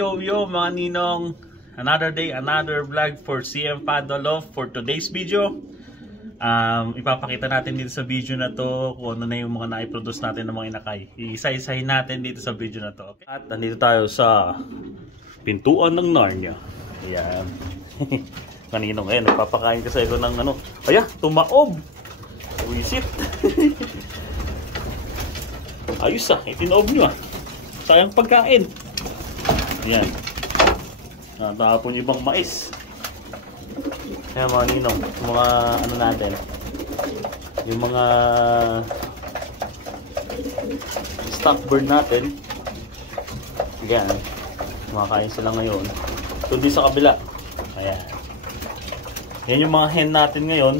Yo mga ninong, another day, another vlog for CM Padolov. For today's video, ipapakita natin dito sa video na to kung ano na yung mga na-produce natin ng mga inakay. Isa-isahin natin dito sa video na to, okay? At nandito tayo sa pintuan ng Narnia. Ayan. Kaninong, ayan, nagpapakain kasi ito ng ano. Ayan, tumaob! Wisit! Ayos itinaob nyo sayang pagkain. Ayan. Natapon yung ibang mais. Ayan mga ninong, mga ano natin, yung mga stock bird natin. Ayan, kumakain sila ngayon. Kundi sa kabila. Ayan. Yan yung mga hen natin ngayon.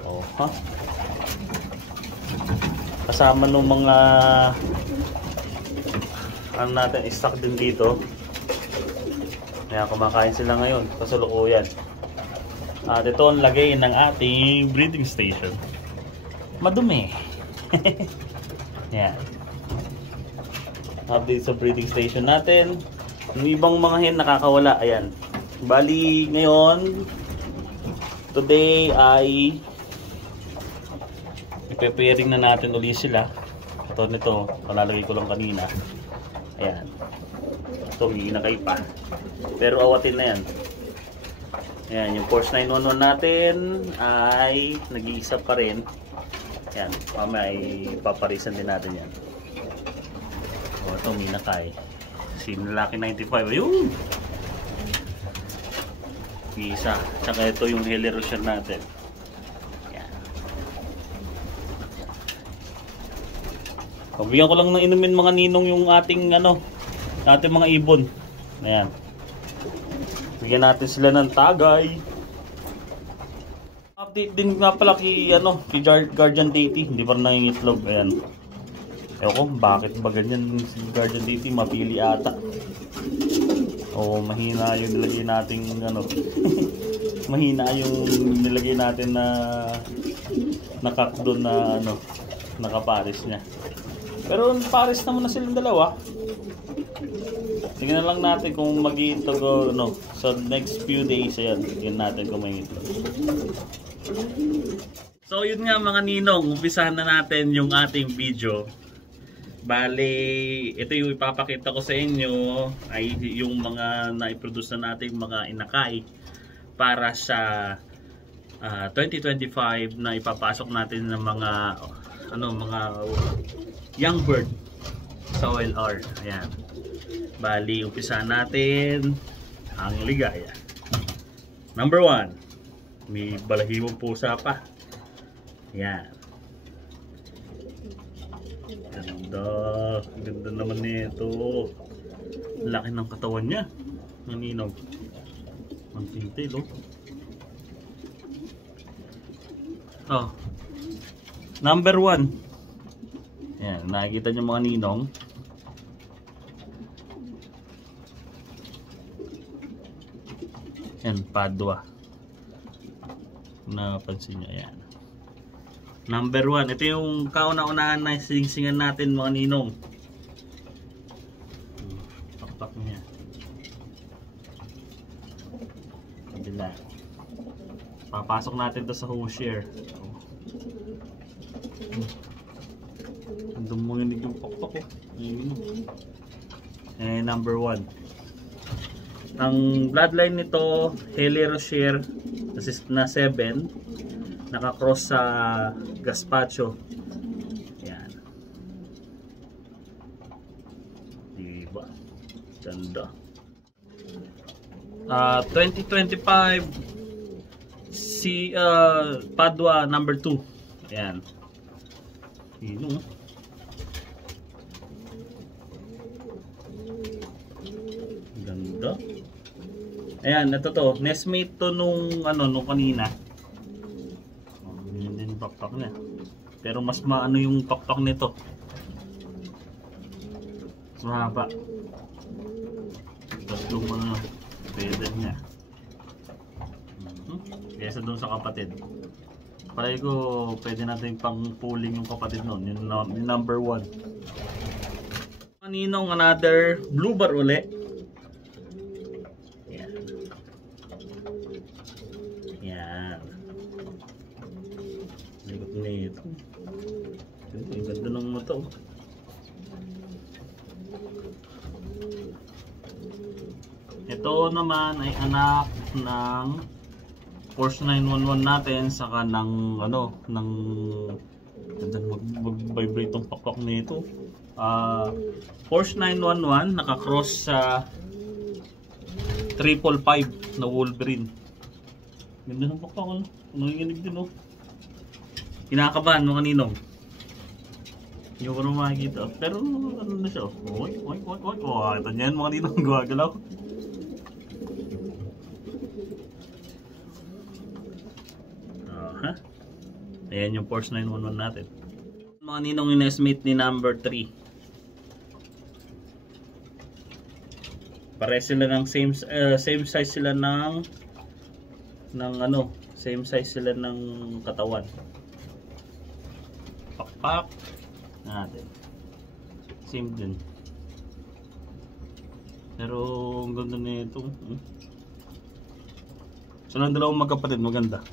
Oh, ha? Kasama nung mga ano natin, stock din dito. Kaya kumakain sila ngayon, kasalukuyan. At ito ang lagay ng ating breeding station. Madumi. Yan. Update sa breeding station natin. Yung ibang mga hen nakakawala. Ayan. Bali ngayon, today ay ipe-pairing na natin ulit sila. Ito nito, palalagay ko lang kanina. Ayan. Ito, may inakay pa. Pero awatin na yan. Ayan, yung Force 911 natin ay nag-iisa pa rin. Ayan, mamaya ay paparisan din natin yan. O, ito, may inakay. Sinalaki 95. Ayun! Isa. Tsaka ito yung Helerosier natin. Pabigyan ko lang ng inumin mga ninong yung ating ano, ating mga ibon. Ayan. Bigyan natin sila ng tagay. Update din nga pala kay ano, kay Guardian Deity, hindi pa rin nangingitlog. Ayan. Ewan ko, bakit ba ganyan si Guardian Deity, mapili ata. O mahina yung nilagay nating ano. Mahina yung nilagay natin na nakakdon na ano, nakapares niya. Pero pares naman na silang dalawa. Tingnan lang natin kung mag-iitlog no, sa next few days. Ayan, tingnan natin kung may itlog. So yun nga mga ninong, umpisahan na natin yung ating video. Bale, ito yung ipapakita ko sa inyo ay yung mga na-produce na nating mga inakay para sa 2025 na ipapasok natin ng mga ano, mga young bird sa OLR. Ayan. Bali, umpisa natin ang ligaya. Number 1, may balahibong pusa pa. Ayan. Ganda. Ganda naman nito. Laki ng katawan niya. Naninong. Ang tintil, oh. Oh. Number 1. Ayan, nakikita nyo mga ninong. Ayan, Padua. Napansin nyo, ayan. Number 1, ito yung kauna-unahan na sing-singan natin mga ninong. Pakpak niya. Kabila. Papasok natin to sa hosier. Ang dumunginig yung pakpak, eh, number 1. Ang bloodline nito, Helerosier na 7, nakakross sa Gaspacho. Yan. Diba? Ganda. 2025 si Padua number 2. Ayan. Yun. Ganda. Ayan, ito to. Nestmate to nung ano, nung kanina. Yun din yung pakpak niya. Pero mas maano yung pakpak nito. Mas mahaba. Tapos yung mga feather niya. Kesa doon sa kapatid. Palagi ko pwede natin pang pooling yung kapatid nun. Yung number 1. Maninong another blue bar uli. Yan. Yan. Likot nito. Ang ganda ng mata. Ito naman ay anak ng Porsche 911 natin, saka ng ano, ng mag-vibrate tong pakpak nito. Porsche 911 naka-cross sa 555 na Wolverine. Ganda ng pakpak, ano? Nanginginig din, oh. Kinakabahan mo kaninong. Hindi ko na makikita. Pero ano na siya, oh. Oy. Oh, ito niyan mga kaninong gumagalaw. Ayan yung Porsche 911 natin. Mga ninong in-estimate ni number 3. Pare sila ng same size sila ng ano, same size sila ng katawan. Pakpak natin. Same din. Pero ang ganda nito. So lang dalawang magkapatid, maganda.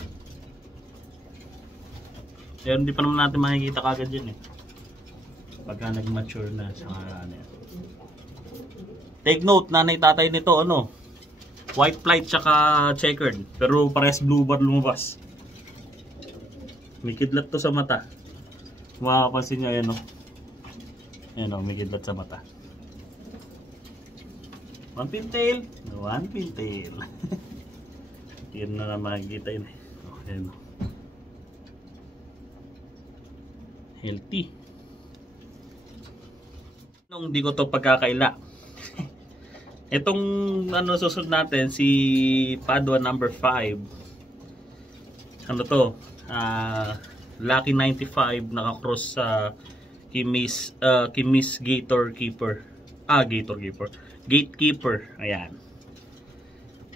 Pero hindi pa naman natin makikita kagad yun eh. Pagka nag-mature na sa ano yan. Take note, nanay tatay nito ano, white flight tsaka checkered. Pero parehas blue bar lumabas. May kidlat to sa mata. Kung makapansin nyo, ayan o. Ayan o, may kidlat sa mata. One pintail. One pintail. Yan na makikita yun eh. Ayan o. Healthy. Nung di ko to pagkakaila. Itong ano susunod natin si Padua number 5. Ano to? Lucky 95 naka-cross sa Kimis Gatekeeper. Gatekeeper. Ayan.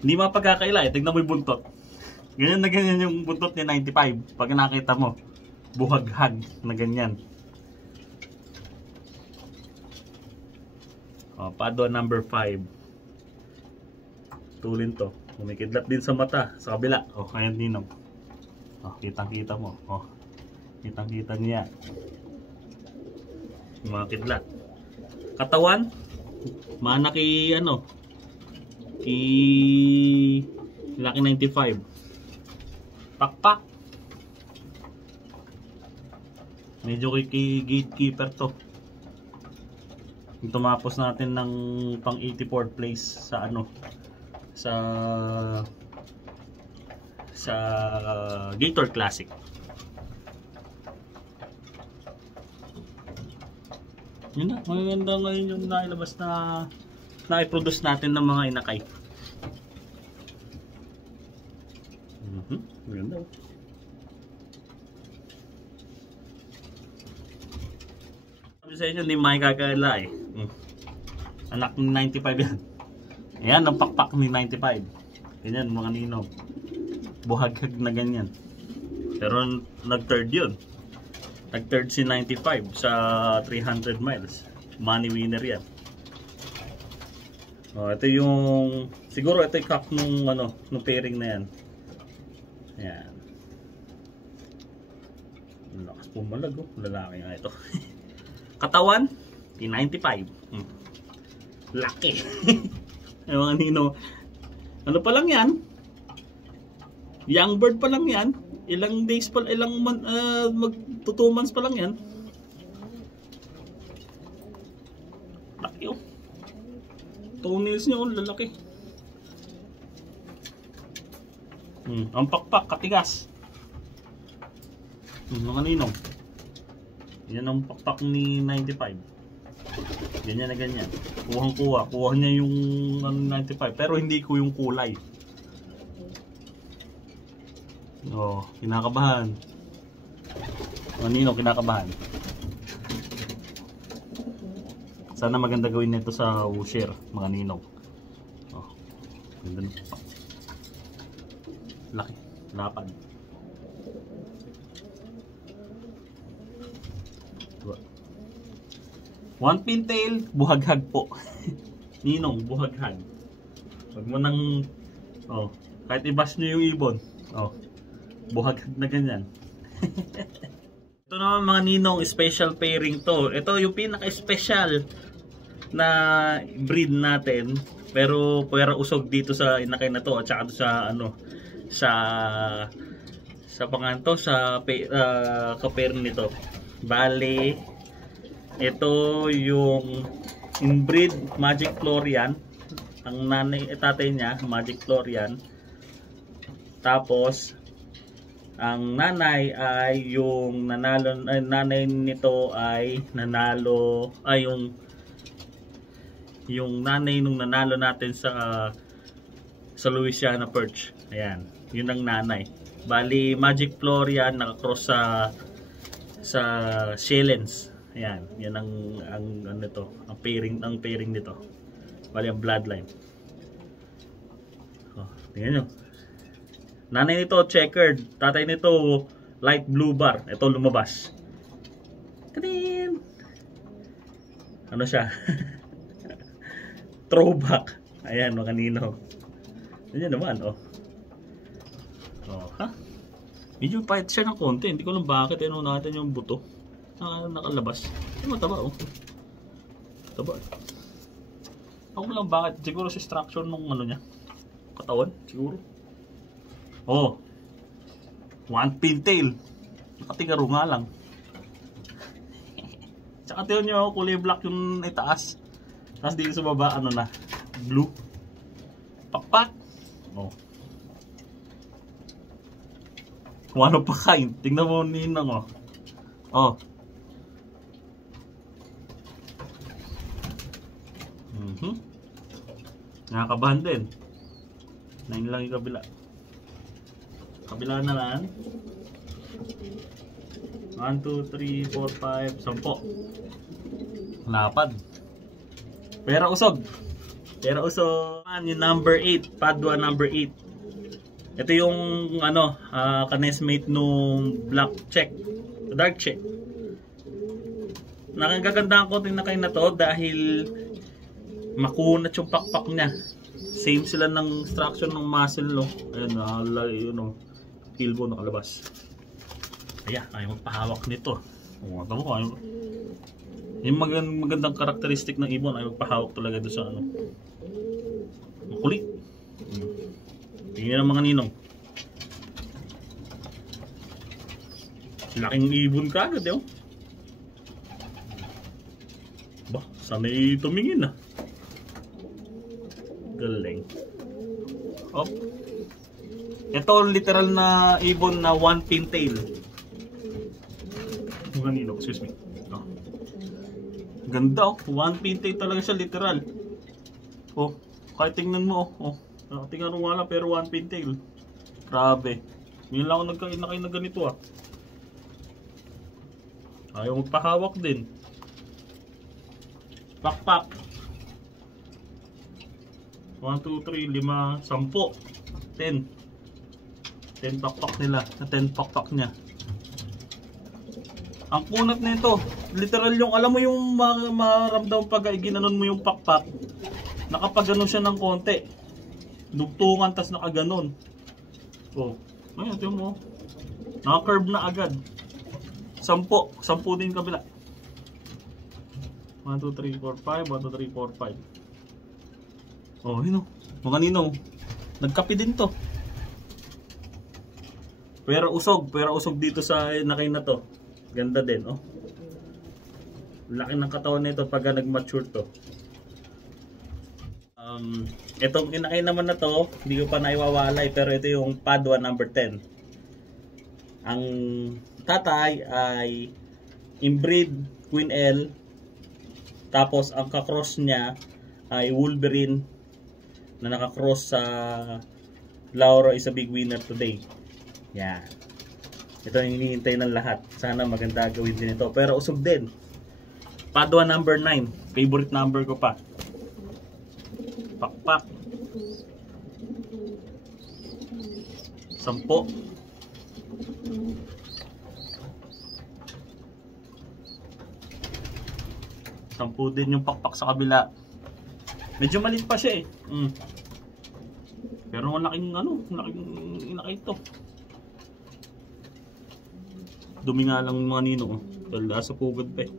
Hindi mapagkakaila eh. Tignan mo yung buntot. Ganyan na ganyan yung buntot ni 95 pag nakita mo. Buhaghag na ganyan. Padua number 5. Tulin to. Kumikidlat din sa mata, sa kabila. Ayan ninong. Kitang-kita mo. Kitang-kita niya. Yung mga kidlat. Katawan, mana kay ano? Kay Lucky 95. Pakpak. Medyo kay gatekeeper to. Tumapos natin ng pang 84th place sa ano, sa Gator Classic. Yun na, maganda ngayon yung nailabas na i-produce natin ng mga inakay. Maganda. Sa inyo hindi makikakaila eh. Anak ni 95 yan. Ayan ang pakpak ni 95. Ganyan mga ninong. Buhaghag na ganyan. Pero nag-third yun. Nag-third si 95 sa 300 miles. Money winner yan. Ito yung siguro ito yung cock nung ano, nung pairing na yan. Ayan. Lakas pumalag oh. Lalaki nga ito. Katawan, T95. Laki. Ay mga nino. Ano pa lang yan? Young bird pa lang yan. Ilang days pa, mag 2 months pa lang yan. Laki oh. Toenails niya oh, lalaki. Ang pakpak, katigas. Mga ninong. Yan ang pakpak ni 95. Ganyan na ganyan. Kuha niya yung 95. Pero hindi ko yung kulay. Kinakabahan. Nino, kinakabahan. Sana maganda gawin nito sa Usher, mga ninong. Ganda ng pakpak. Laki. Lapad. One pintail, buhaghag po. Ninong, buhaghag. Wag mo nang, oh, kahit i-bash nyo yung ibon, oh, buhaghag na ganyan. Ito naman mga ninong, special pairing to. Ito yung pinaka-special na breed natin. Pero usog dito sa inakay na to at saka sa ano, sa panganto, sa kapairing nito. Bale, ito yung inbreed Magic Florian. Ang tatay niya Magic Florian. Tapos ang nanay ay yung nanay nito ay nanalo ay yung nanay nung nanalo natin sa Louisiana Perch. Ayan, yun ang nanay. Bali Magic Florian nakakross sa Shellens. Ayan, yan ang ano to, ang pairing nito. Bali ang bloodline. Oh, tingnan nyo. Nanay nito checkered, tatay nito light blue bar. Ito lumabas. Kadin. Ano siya? Throwback. Ayan, mga nino. Yan naman, oh. Oh, ha? Medyo pahit siya ng konti. Hindi ko alam bakit. Ano natin yung buto. Nakalabas. Ay, mataba, oh. Taba. Ako lang bakit. Siguro sa structure nung ano niya. Katawan, siguro. Oh. One pintail. Nakatigaro nga lang. Tsaka tiyo nyo, kulay black yung itaas. Tapos dito sa baba, ano na, blue. Pakpak. Oh. One of a kind. Tingnan mo ninang, oh. Oh. Nakakabahan din. 9 lang yung kabila. Kabila na lang. 1, 2, 3, 4, 5, 10. Lapad. Pera usog. Pera usog. Yung number 8. Padua number 8. Ito yung ano, kanesmate nung black check. Dark check. Nakagagandahan ko din na kayo na to dahil makunat yung pakpak niya. Same sila ng structure ng muscle, no. Ayun, yun, no. Elbow nakalabas. Ayan, ayaw magpahawak nito. O, tama ko, ayaw. Yung magandang karakteristik ng ibon ay magpahawak talaga doon sa ano. Makulit. Tingnan ang mga ninong. Laking ibon ka agad, eh. Ba, sana'y tumingin na. Galing. Op. Ito literal na ibon na one pintail. Mga ninong, excuse me. No. Ganda, oh. One pintail talaga siya, literal. Oh, kahit tingnan mo, oh. Tingnan mo wala pero one pintail. Grabe. Ngayon lang ako nagkain na ganito, ah. Ayaw magpahawak din. Pakpak. 1, 2, 3, 5, 10. 10 pakpak nila. 10 pakpak niya. Ang kunat nito, literal yung, alam mo yung maramdam pag ginanon mo yung pakpak, nakapaganon siya ng konti. Dugtungan, tas nakaganon. Oh, ayun, ito mo. Naka-curve na agad. 10 din kabila. 1, 2, 3, 4, 5. 1, 2, 3, 4, 5. Oh, yun o. Mga ninong. Nagkapi din to. Pero usog dito sa nakay na to. Ganda din, oh. Laki ng katawan nito pag nag-mature to. Itong inakay naman na to, hindi ko pa naiwawalay, pero ito yung Padua number 10. Ang tatay ay inbreed Queen L. Tapos ang kakross niya ay Wolverine na nakakross sa Lauro is a big winner today. Yan. Ito yung hinihintay ng lahat. Sana maganda gawin din ito. Pero usog din. Padua number 9. Favorite number ko pa. Pakpak. 10. 10 din yung pakpak sa kabila. Medyo maliit pa siya eh. Pero malaking inakay ito. Dumi nga lang mga ninong. Dahil sa pugad pa eh.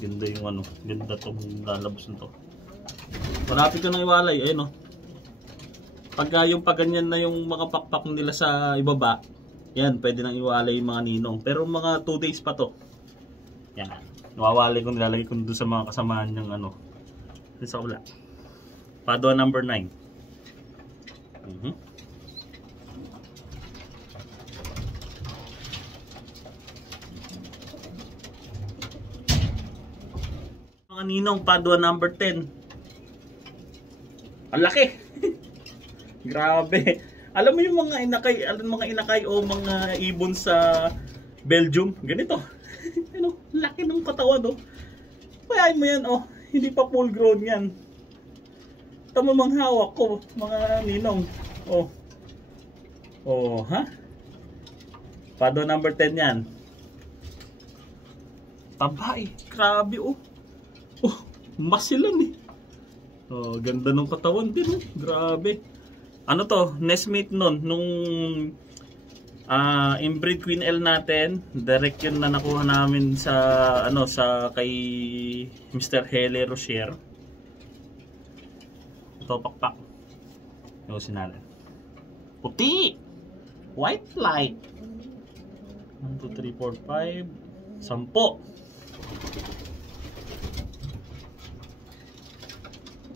Ganda yung ganda itong lalabas nito. Marapit ko nang iwalay, ayun oh. Pagka yung paganyan na yung mga pakpak nila sa ibaba, yan, pwede nang iwalay yung mga ninong. Pero mga 2 days pa to. Yan. Nawawalay ko, nilalagay ko doon sa mga kasamaan ng sa kabila. Padua number 9. Mga ninong, Padua number 10. Ang laki. Grabe. Alam mo yung mga inakay o mga ibon sa Belgium, ganito. Ano, laki ng katawan oh. Payain mo yan oh, hindi pa full grown yan. Tama mang hawak ko, mga ninong. Oh. Oh, ha? Padua number 10 yan. Tabay, grabe oh. Oh, masilan eh. Oh, ganda ng katawan din oh. Grabe. Ano to, nestmate nun nung inbreed Queen L natin, direct yun na nakuha namin sa sa kay Mr. Hele Rocher. Ito pakpak. Yung natin. Puti! White flight. 1, 2, 3, 4, 5. 10.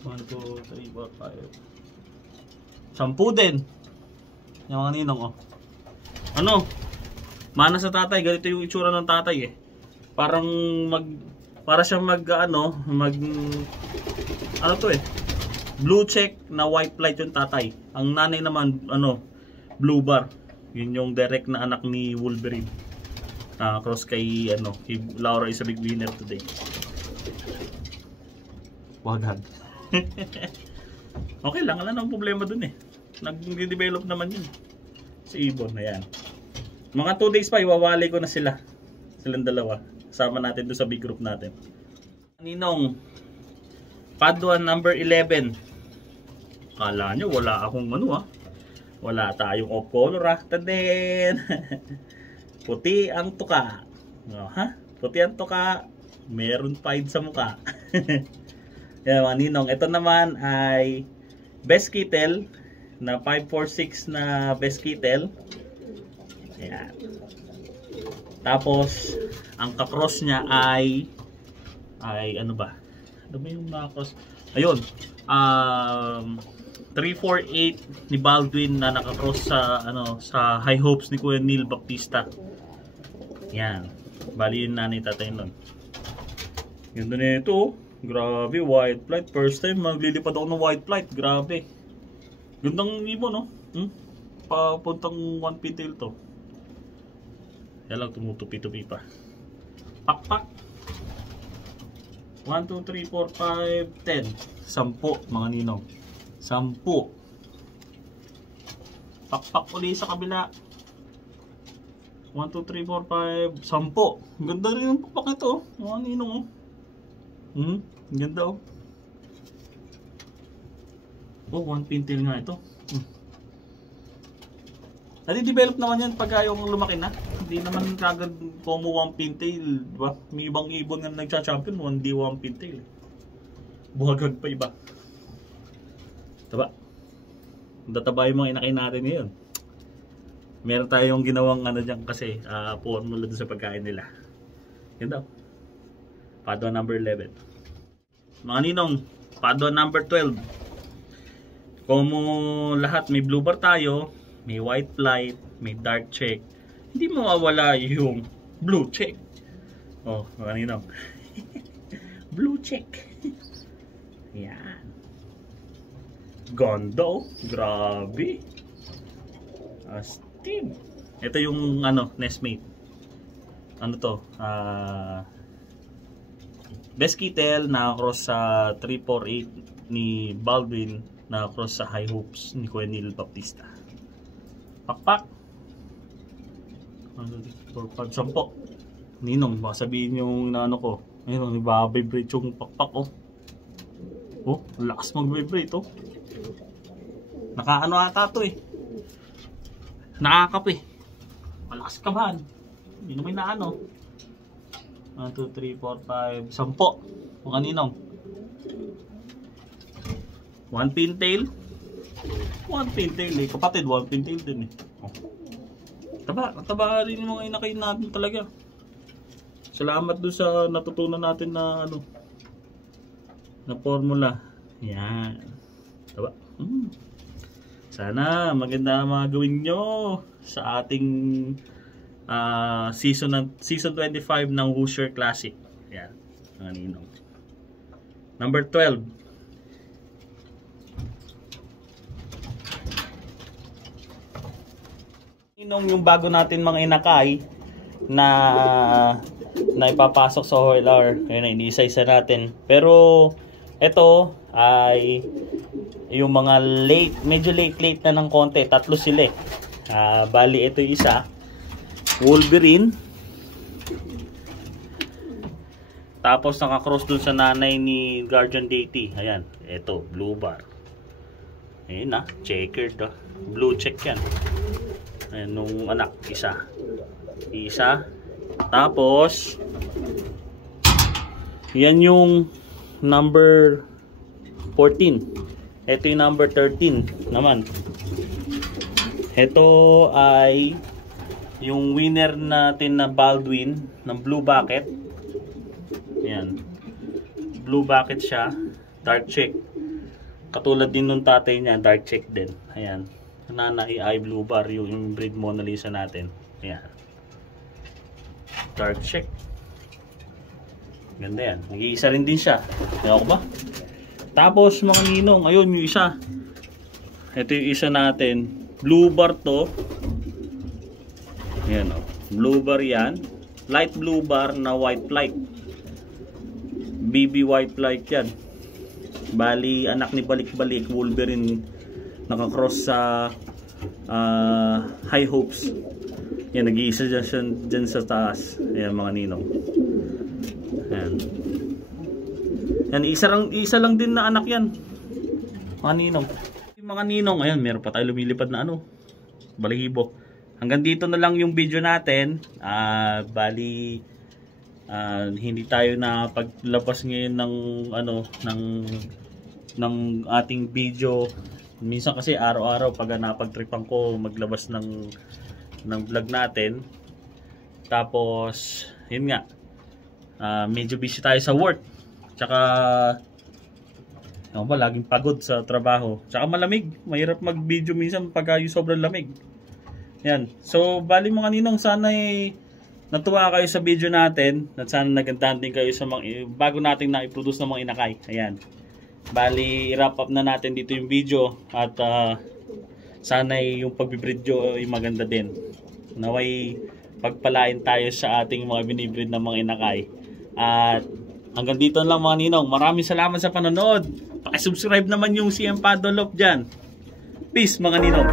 1, 2, 3, 4, 5. 10 din. Yung mga ninong oh. Ano? Mana sa tatay, ganito yung itsura ng tatay eh. Para siyang to eh. Blue check na white flight yung tatay. Ang nanay naman blue bar. Yun yung direct na anak ni Wolverine. Cross kay kay Laura is a big winner today. Wagad. Okay lang, wala nang problema dun eh. Nag-develop naman yun. Si Ibon na yan. Mga 2 days pa, iwawalay ko na sila. Silang dalawa. Kasama natin doon sa big group natin. Ninong, Padua number 11. Kala nyo, wala akong wala tayong off color Tadin. Puti ang tuka. Puti ang tuka. Meron pied sa muka. Yan mga ninong. Ito naman ay best kittel na 546 na best kittel. Ayan. Tapos ang kakross niya ay ano ba yung nakakross? Ayun. 348 ni Baldwin na nakakross sa High Hopes ni Kuya Neil Baptista. Yan. Bali yung nanay tatay nun. Yun doon ito. Grabe, white flight. First time maglilipad ako ng white flight. Grabe. Gandang ibon, no? Papuntang 1 pintail to. Yan lang, tumutupi-tupi pa. Pakpak. 1, 2, 3, 4, 5, 10. 10, mga ninong. 10. Pakpak ulit sa kabila. 1, 2, 3, 4, 5, 10. Ganda rin yung pakpak ito, mga ninong. Ganda oh. Oh, 1 pintail nga ito. Nadi-develop naman yan pagka yung lumaki na. Hindi naman kagad como 1 pintail, diba? May ibang ibon nga nagcha-champion, 1D 1 pintail. Buhagag pa iba. Diba? Databa yung mga inakay natin ngayon. Meron tayong ginawang dyan kasi formula doon sa pagkain nila. Yan daw. Padua number 11. Mga ninong, Padua number 12. Como lahat may blue bar tayo, may white flight, may dark check, hindi mawawala yung blue check. Oh, mga ninong. Blue check. Yan. Gondo, grabe. Astig. Ito yung nestmate. Ano to? Best kittel na cross sa 348 ni Baldwin na cross sa High Hopes ni Kuya Neil Baptista. Pakpak. 1, 2, 3, 4, 5, 10. Ninong, baka sabihin yung inaano ko. Ayun, iba-vibrate yung pakpak oh. Oh, ang lakas mag-vibrate oh. Nakaano ata to eh. Nakakap eh. Malakas kabahan. Hindi naman na ano. 1, 2, 3, 4, 5, 10. Mga ninong. 1 pintail. 1 pintail eh. Kapatid, 1 pintail din eh. Oh. Taba rin yung mga inakain natin talaga. Salamat doon sa natutunan natin na ano, na formula. Yan. Taba. Sana maganda ang mga gawin nyo sa ating season 25 ng Hoosier Classic. Yan. Mga ninong. Number 12. Ninong yung bago natin mga inakay na ipapasok sa hauler. Ayun na, iniisa-isa natin. Pero ito ay yung mga late, medyo late na ng konti. Tatlo sila eh. Bali ito yung isa, Wolverine. Tapos nakakross dun sa nanay ni Guardian Deity. Ayan, ito, blue bar. Ayun na, checkered. Blue check yan. Ayan, nung anak, isa. Tapos yan yung number 14. Ito yung number 13 naman. Ito ay yung winner natin na Baldwin ng Blue Bucket. Ayan, Blue Bucket siya. Dark check. Katulad din nung tatay niya, dark check din. Ayan, nanay ay blue bar yung breed Mona Lisa natin. Ayan, dark check. Ganda yan. Nag-iisa rin din siya. Ewan ko ba? Tapos mga ninong, ayun yung isa. Ito yung isa natin. Blue bar to. Ayan o. Blue bar yan. Light blue bar na white flight. BB white flight yan. Bali, anak ni Balik-Balik, Wolverine. Nakakross sa High Hopes. Yan, nag-iisa dyan sa taas. Ayan mga ninong. Ayan. Yan, isa lang din na anak yan. Mga ninong. Mga ninong, ayan, meron pa tayo lumilipad na ano, balahibo. Hanggang dito na lang yung video natin. Bali, hindi tayo na paglabas ngayon ng ano, ng ating video. Minsan kasi araw-araw pag napagtripan ko maglabas ng vlog natin. Tapos yun nga, medyo busy tayo sa work. Tsaka ano ba, laging pagod sa trabaho. Tsaka malamig, mahirap mag-video minsan pag yung sobrang lamig. Yan. So bali mga ninong, sana natuwa kayo sa video natin at sana nagandahan din kayo sa mga bago nating na-produce ng mga inakay. Ayan. Bali, i-wrap up na natin dito yung video at sana yung pagbibreed nyo ay maganda din. Naway pagpalain tayo sa ating mga binibreed ng mga inakay. At hanggang dito lang mga ninong. Maraming salamat sa panonood. Paki-subscribe naman yung CM Padolop dyan. Peace mga ninong.